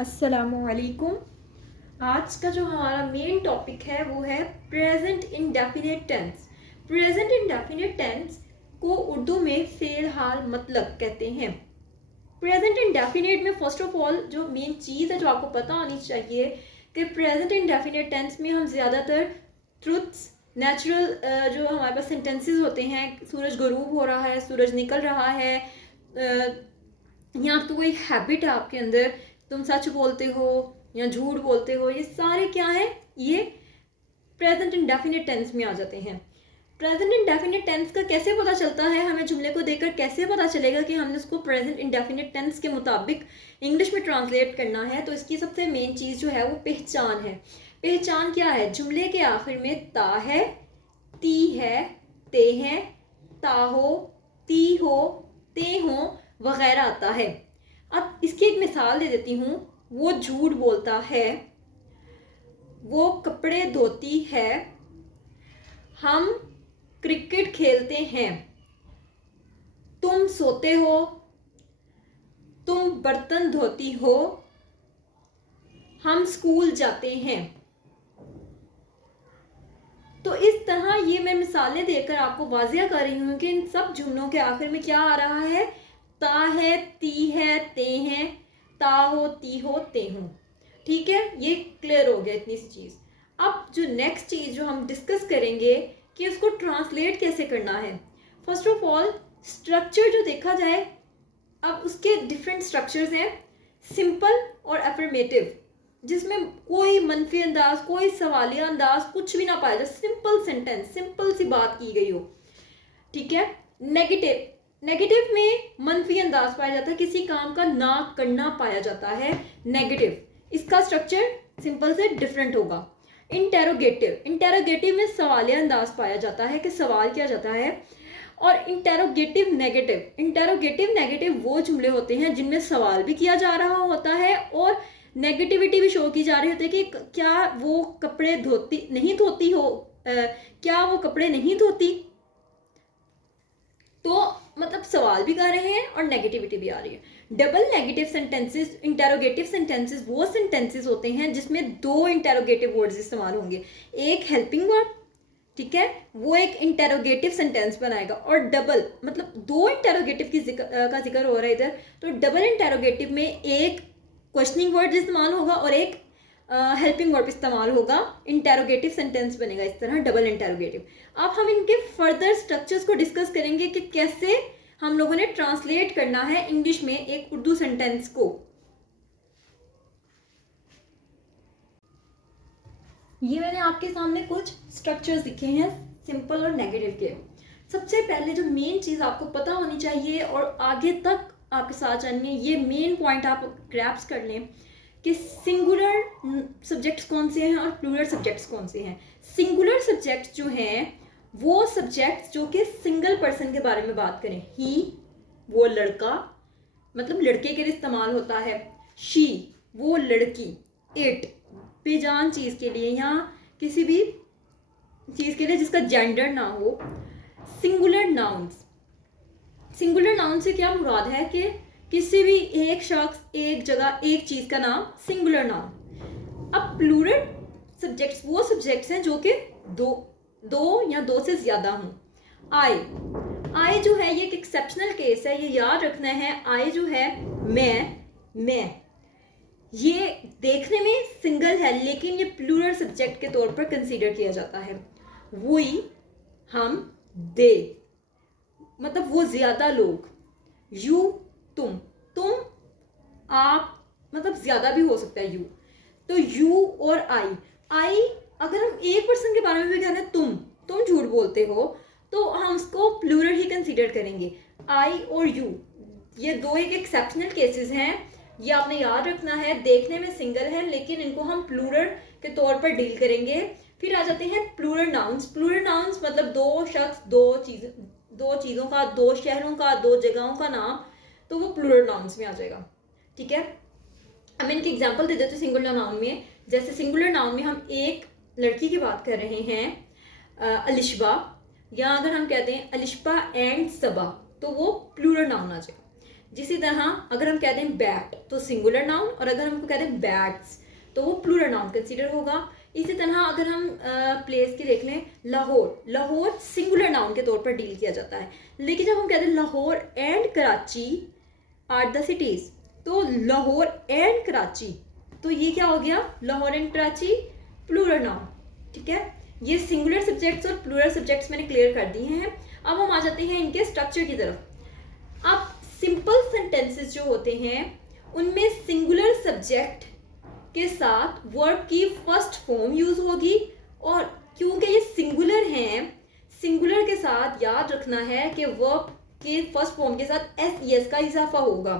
अस्सलामुअलैकुम। आज का जो हमारा मेन टॉपिक है वो है present indefinite tense. Present indefinite tense को उर्दू में फ़ेल हाल मतलब कहते हैं। प्रेजेंट इंडेफिनिट में फर्स्ट ऑफ ऑल जो मेन चीज़ है जो आपको पता होनी चाहिए कि प्रेजेंट इंडेफिनिट टेंस में हम ज़्यादातर ट्रुथ्स नेचुरल जो हमारे पास सेंटेंसेस होते हैं, सूरज गरूब हो रहा है, सूरज निकल रहा है, या तो कोई हैबिट है आपके अंदर, तुम सच बोलते हो या झूठ बोलते हो, ये सारे क्या है, ये प्रेजेंट इंडेफिनिट टेंस में आ जाते हैं। प्रेजेंट इंडेफिनिट टेंस का कैसे पता चलता है, हमें जुमले को देखकर कैसे पता चलेगा कि हमने उसको प्रेजेंट इंडेफिनिट टेंस के मुताबिक इंग्लिश में ट्रांसलेट करना है। तो इसकी सबसे मेन चीज़ जो है वो पहचान है। पहचान क्या है? जुमले के आखिर में ता है, ती है, ते हैं, ता हो, ती हो, ते हो वगैरह आता है। अब इसकी एक मिसाल दे देती हूँ। वो झूठ बोलता है, वो कपड़े धोती है, हम क्रिकेट खेलते हैं, तुम सोते हो, तुम बर्तन धोती हो, हम स्कूल जाते हैं। तो इस तरह ये मैं मिसालें देकर आपको वाजिया कर रही हूँ कि इन सब जुमलों के आखिर में क्या आ रहा है, ता है, ती है, ते हैं, ता हो, ती हो, ते हो। ठीक है, ये क्लियर हो गया इतनी सी चीज़। अब जो नेक्स्ट चीज़ जो हम डिस्कस करेंगे कि उसको ट्रांसलेट कैसे करना है। फर्स्ट ऑफ ऑल स्ट्रक्चर जो देखा जाए, अब उसके डिफरेंट स्ट्रक्चर्स हैं, सिंपल और अफर्मेटिव, जिसमें कोई मनफी अंदाज, कोई सवालिया अंदाज कुछ भी ना पाया जाए, सिंपल सेंटेंस, सिंपल सी बात की गई हो। ठीक है। नेगेटिव, नेगेटिव में मनफी अंदाज पाया जाता है, किसी काम का ना करना पाया जाता है नेगेटिव। इसका स्ट्रक्चर सिंपल से डिफरेंट होगा। इंटेरोगेटिव, इंटेरोगेटिव में सवालिया अंदाज पाया जाता है कि सवाल किया जाता है। और इंटेरोगेटिव नेगेटिव, इंटेरोगेटिव नेगेटिव वो जुमले होते हैं जिनमें सवाल भी किया जा रहा होता है और नेगेटिविटी भी शो की जा रही होती है कि क्या वो कपड़े धोती नहीं धोती हो, क्या वो कपड़े नहीं धोती। तो मतलब सवाल भी कर रहे हैं और नेगेटिविटी भी आ रही है। Double negative sentences, interrogative sentences वो सेंटेंसेस होते हैं जिसमें दो इंटेरोगेटिव वर्ड्स इस्तेमाल होंगे। एक हेल्पिंग वर्ड, ठीक है, वो एक इंटेरोगेटिव सेंटेंस बनाएगा, और डबल मतलब दो इंटेरोगेटिव का जिक्र हो रहा है इधर, तो डबल इंटेरोगेटिव में एक क्वेश्चनिंग वर्ड इस्तेमाल होगा और एक हेल्पिंग वर्ब इस्तेमाल होगा। इंटेरोगेटिव सेंटेंस बनेगा इस तरह, डबल इंटेरोगेटिव। अब हम इनके फर्दर स्ट्रक्चर्स को डिस्कस करेंगे कि कैसे हम लोगों ने ट्रांसलेट करना है इंग्लिश में एक उर्दू सेंटेंस को। ये मैंने आपके सामने कुछ स्ट्रक्चर्स लिखे हैं सिंपल और नेगेटिव के। सबसे पहले जो मेन चीज़ आपको पता होनी चाहिए और आगे तक आपके साथ चलने, ये मेन पॉइंट आप ग्रैप्स कर लें कि सिंगुलर सब्जेक्ट्स कौन से हैं और प्लूरल सब्जेक्ट्स कौन से हैं। सिंगुलर सब्जेक्ट्स जो हैं वो सब्जेक्ट्स जो कि सिंगल पर्सन के बारे में बात करें। ही, वो लड़का, मतलब लड़के के लिए इस्तेमाल होता है। शी, वो लड़की। इट, बेजान चीज़ के लिए या किसी भी चीज़ के लिए जिसका जेंडर ना हो। सिंगुलर नाउन्स, सिंगुलर नाउन से क्या मुराद है कि किसी भी एक शख्स, एक जगह, एक चीज़ का नाम सिंगुलर नाउन। अब प्लूरल सब्जेक्ट्स वो सब्जेक्ट्स हैं जो कि दो या दो से ज़्यादा हों। आई, आई जो है ये एक एक्सेप्शनल केस है, ये याद रखना है। आई जो है मैं, ये देखने में सिंगल है लेकिन ये प्लूरल सब्जेक्ट के तौर पर कंसीडर किया जाता है। वी, हम, दे, मतलब वो ज़्यादा लोग। यू, तुम, आप, मतलब ज़्यादा भी हो सकता है यू। तो यू और आई अगर हम एक पर्सन के बारे में भी कह रहे हैं, तुम झूठ बोलते हो, तो हम उसको प्लूरल ही कंसीडर करेंगे। आई और यू ये दो एक एक्सेप्शनल केसेस हैं, ये आपने याद रखना है। देखने में सिंगल है लेकिन इनको हम प्लूरल के तौर पर डील करेंगे। फिर आ जाते हैं प्लूरल नाउन्स। प्लूरल नाउन्स मतलब दो शख्स, दो चीज़ों का, दो शहरों का, दो जगहों का नाम, तो वो प्लूरल नाउन्स में आ जाएगा। ठीक है, अब मैं इनकी एग्जांपल दे देती हूँ सिंगुलर नाउन में। जैसे सिंगुलर नाउन में हम एक लड़की की बात कर रहे हैं, अलिशबा, या अगर हम कहते हैं अलिशबा एंड सबा, तो वो प्लूरल नाउन आ जाएगा। जिसी तरह अगर हम कहते हैं बैट तो सिंगुलर नाउन, और अगर हमको कहते हैं बैट्स तो वो प्लूरल नाउन कंसीडर होगा। इसी तरह अगर हम प्लेस की देख लें, लाहौर, लाहौर सिंगुलर नाउन के तौर पर डील किया जाता है। लेकिन जब हम कहते हैं Lahore and Karachi are the cities, तो लाहौर एंड कराची, तो ये क्या हो गया, Lahore and Karachi plural noun. ठीक है, ये सिंगुलर सब्जेक्ट्स और प्लूरल सब्जेक्ट्स मैंने क्लियर कर दिए हैं। अब हम आ जाते हैं इनके स्ट्रक्चर की तरफ। अब सिंपल सेंटेंसेस जो होते हैं उनमें सिंगुलर सब्जेक्ट के साथ वर्ब की फर्स्ट फॉर्म यूज होगी, और क्योंकि ये सिंगुलर हैं, सिंगुलर के साथ याद रखना है कि वर्ब के फर्स्ट फॉर्म के साथ एस ई एस का इजाफा होगा,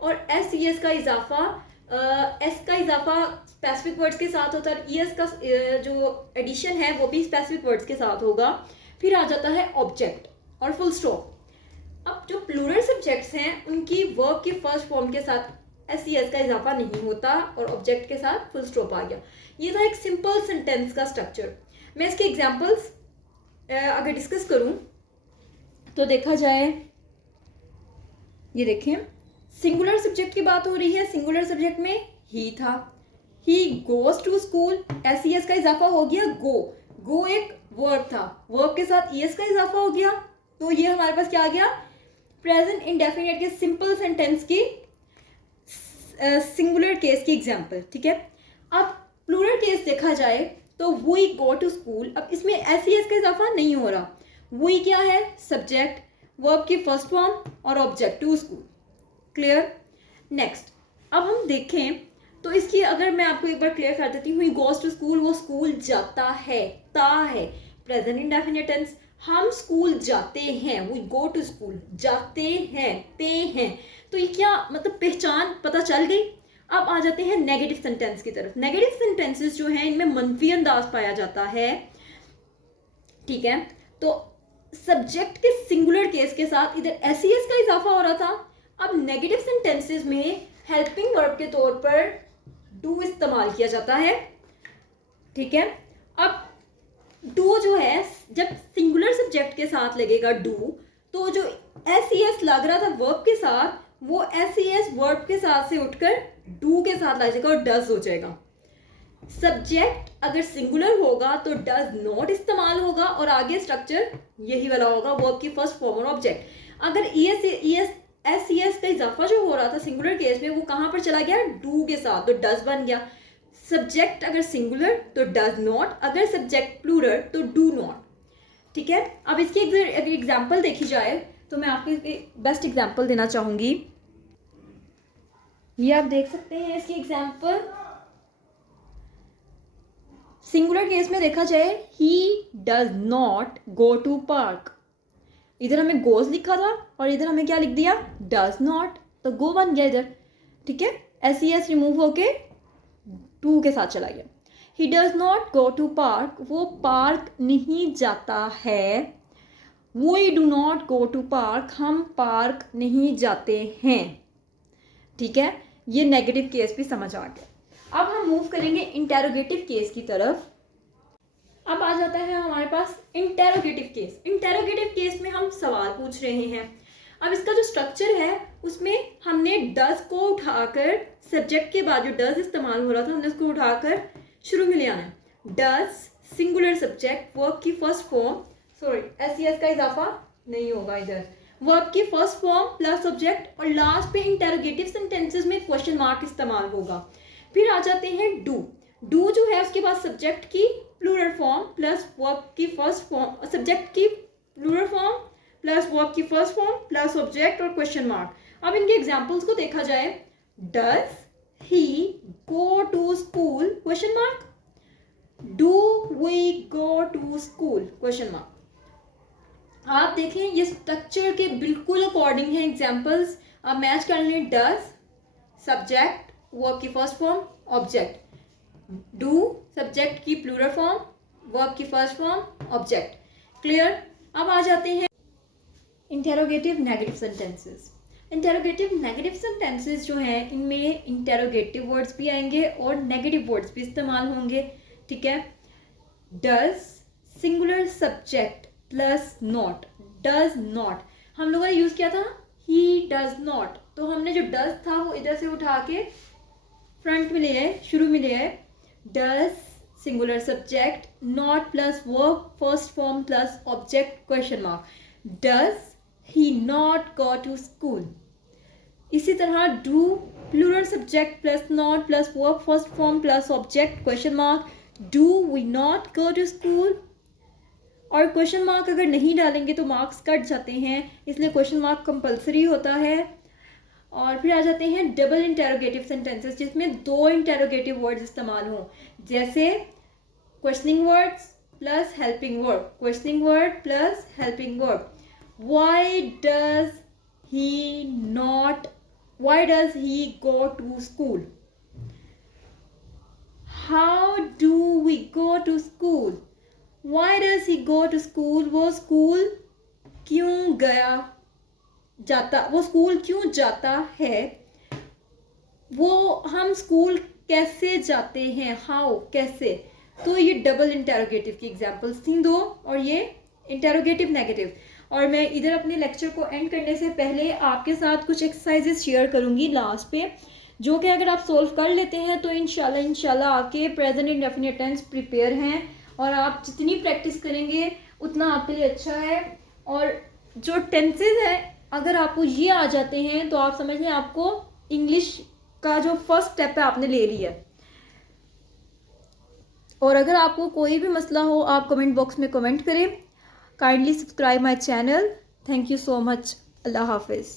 और एस ई एस का इजाफा एस का इजाफा स्पेसिफिक वर्ड्स के साथ होता है, ई एस का जो एडिशन है वो भी स्पेसिफिक वर्ड्स के साथ होगा। फिर आ जाता है ऑब्जेक्ट और फुल स्टॉप। अब जो प्लूरल सब्जेक्ट्स हैं उनकी वर्ब की फर्स्ट फॉर्म के साथ एस ई एस का इजाफा नहीं होता, और ऑब्जेक्ट के साथ फुल स्टॉप आ गया। ये था एक सिंपल सेंटेंस का स्ट्रक्चर। मैं इसके एग्जांपल्स अगर डिस्कस करूं तो देखा जाए, ये देखें, सिंगुलर सब्जेक्ट की बात हो रही है। सिंगुलर सब्जेक्ट में ही था, he goes to school, S E S का इजाफा हो गया गो, गो एक वर्ब था, वर्ब के साथ ई एस का इजाफा हो गया, तो ये हमारे पास क्या आ गया, प्रेजेंट इंडेफिनिट के सिंपल सेंटेंस की सिंगुलर केस की एग्जांपल। ठीक है, अब प्लूरल केस देखा जाए तो वी गो टू स्कूल, अब इसमें एस ई एस का इजाफा नहीं हो रहा। वी क्या है, सब्जेक्ट, वर्ब की फर्स्ट फॉर्म और object to school. Clear. Next, अब हम देखें तो इसकी अगर मैं आपको एक बार क्लियर कर देती हूँ, गोज टू स्कूल, वो स्कूल जाता है, ता है, प्रेजेंट इंडेफिनिट टेंस, हम स्कूल जाते हैं, वी गो टू स्कूल, जाते हैं, ते हैं, तो ये क्या मतलब पहचान पता चल गई। अब आ जाते हैं नेगेटिव सेंटेंस की तरफ। नेगेटिव सेंटेंसेस जो हैं इनमें मनफी अंदाज पाया जाता है। ठीक है, तो सब्जेक्ट के सिंगुलर केस के साथ इधर एस ई एस का इजाफा हो रहा था। अब नेगेटिव सेंटेंसेस में हेल्पिंग वर्ब के तौर पर डू इस्तेमाल किया जाता है। ठीक है, अब डू जो है जब सिंगुलर सब्जेक्ट के साथ लगेगा डू, तो जो एस ई एस लग रहा था वर्ब के साथ, वो एस ई एस वर्ब के साथ से उठकर डू के साथ लग जाएगा और डज हो जाएगा। सब्जेक्ट अगर सिंगुलर होगा तो डज नॉट इस्तेमाल होगा, और आगे स्ट्रक्चर यही वाला होगा, वर्ब की फर्स्ट फॉर्म और ऑब्जेक्ट। अगर एस ई एस का इजाफा जो हो रहा था सिंगुलर केस में, वो कहाँ पर चला गया, डू के साथ, तो डज बन गया। सब्जेक्ट अगर सिंगुलर तो डज नॉट, अगर सब्जेक्ट प्लूरल तो डू नॉट। ठीक है, अब इसकी अगर एग्जाम्पल देखी जाए तो मैं आपको बेस्ट एग्जाम्पल देना चाहूंगी। ये आप देख सकते हैं इसकी एग्जाम्पल। सिंगुलर केस में देखा जाए, he does not go to park, इधर हमें गोज लिखा था और इधर हमें क्या लिख दिया, डज नॉट, तो गो बन गया इधर। ठीक है, एस ई एस रिमूव होके टू के साथ चला गया। He does not go to park, वो पार्क नहीं जाता है। We do not go to park, हम पार्क नहीं जाते हैं। ठीक है, ये नेगेटिव केस भी समझ आ गया। अब हम मूव करेंगे इंटेरोगेटिव केस की तरफ। अब आ जाता है हमारे पास इंटेरोगेटिव केस। इंटेरोगेटिव केस में हम सवाल पूछ रहे हैं। अब इसका जो स्ट्रक्चर है उसमें हमने डज को उठाकर, सब्जेक्ट के बाद जो डज इस्तेमाल हो रहा था हमने उसको उठाकर शुरू में ले आना है। डज सिंगुलर सब्जेक्ट, वर्ब की first form, sorry S E S का इजाफा नहीं होगा इधर, वर्ब की फर्स्ट फॉर्म प्लस ऑब्जेक्ट, और लास्ट पे इंटेरोगेटिव सेंटेंसेस में क्वेश्चन मार्क इस्तेमाल होगा। फिर आ जाते हैं डू। डू जो है उसके बाद सब्जेक्ट की प्लूरल फॉर्म प्लस वर्ब की फर्स्ट फॉर्म, सब्जेक्ट की प्लूरल फॉर्म प्लस वर्ब की फर्स्ट फॉर्म प्लस ऑब्जेक्ट और क्वेश्चन मार्क। अब इनके एग्जांपल्स को देखा जाए, does he go to school question mark, do we go to school question mark. आप देखें ये स्ट्रक्चर के बिल्कुल अकॉर्डिंग है एग्जांपल्स। अब मैच कर लें, डज सब्जेक्ट, वर्ब की first form, object, do subject की प्लूरल फॉर्म, वर्ब की फर्स्ट फॉर्म, ऑब्जेक्ट। क्लियर। अब आ जाते हैं interrogative negative sentences. Interrogative negative sentences जो हैं इनमें इंटेरोगेटिव वर्ड्स भी आएंगे और नेगेटिव वर्ड्स भी इस्तेमाल होंगे। ठीक है, does singular subject plus not, does not हम लोगों ने यूज किया था ही डज नॉट, तो हमने जो डज था वो इधर से उठा के फ्रंट में ले आए, शुरू में ले आए। Does singular subject, not plus verb first form plus object question mark, does he not go to school. इसी तरह do plural subject plus not plus verb first form plus object question mark, do we not go to school. और question mark अगर नहीं डालेंगे तो marks cut जाते हैं, इसलिए क्वेश्चन मार्क कंपलसरी होता है। और फिर आ जाते हैं डबल इंटेरोगेटिव सेंटेंसेस, जिसमें 2 इंटेरोगेटिव वर्ड्स इस्तेमाल हों, जैसे questioning words plus helping verb, questioning word plus helping verb. Why does he go to school, how do we go to school, why does he go to school, वो school क्यों जाता है, वो हम school कैसे जाते हैं, हाउ कैसे। तो ये डबल इंटेरोगेटिव की एग्जांपल्स थी 2, और ये इंटेरोगेटिव नेगेटिव। और मैं इधर अपने लेक्चर को एंड करने से पहले आपके साथ कुछ एक्सरसाइजेस शेयर करूंगी लास्ट पे, जो कि अगर आप सोल्व कर लेते हैं तो इंशाल्लाह आपके प्रेजेंट इंडेफिनिट टेंस प्रिपेयर हैं, और आप जितनी प्रैक्टिस करेंगे उतना आपके लिए अच्छा है। और जो टेंसेज है अगर आपको ये आ जाते हैं तो आप समझ लें आपको इंग्लिश का जो फर्स्ट स्टेप है आपने ले लिया। और अगर आपको कोई भी मसला हो आप कमेंट बॉक्स में कमेंट करें। Kindly subscribe my channel. Thank you so much. अल्लाह हाफिज़।